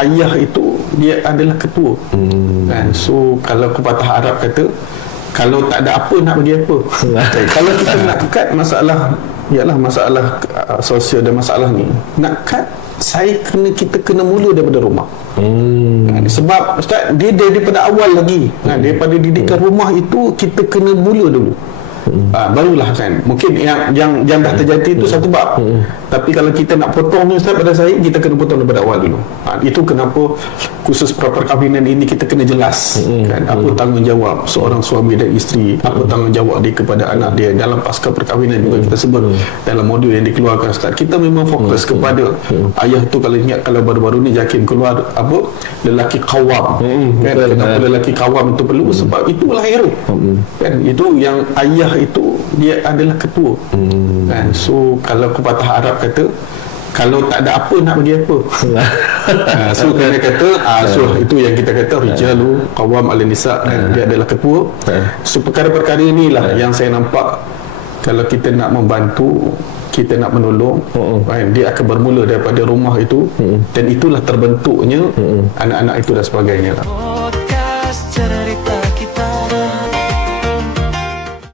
ayah itu dia adalah ketua. Kan, so kalau pepatah Arab kata, kalau tak ada apa nak bagi apa. Kalau kita nak cut masalah, ialah masalah sosial dan masalah ni, nak cut, kita kena mula daripada rumah. Sebab Ustaz, dia daripada awal lagi, daripada didikan rumah itu kita kena mula dulu. Barulah kan, mungkin yang dah terjadi itu satu bab, tapi kalau kita nak potong ni Ustaz, pada saya kita kena potong daripada awal dulu. Itu kenapa khusus perkahwinan ini kita kena jelas kan, apa tanggungjawab seorang suami dan isteri, apa tanggungjawab dia kepada anak dia dalam pasca perkahwinan. Juga kita sebut dalam modul yang dikeluarkan Ustaz, kita memang fokus kepada ayah tu. Kalau ingat, kalau baru-baru ni Jakim keluar apa, lelaki qawam, kan? Kenapa lelaki qawam itu perlu? Sebab itulah hero, kan? Itu yang ayah itu dia adalah ketua. Kan, so kalau pepatah Arab kata, kalau tak ada apa nak bagi apa. So kena kata, so itu yang kita kata rijalu qawwam 'alan nisa, dia adalah ketua. So perkara-perkara inilah yang saya nampak, kalau kita nak membantu, kita nak menolong, dia akan bermula daripada rumah itu, dan itulah terbentuknya anak-anak itu dan sebagainya. Podcast cerita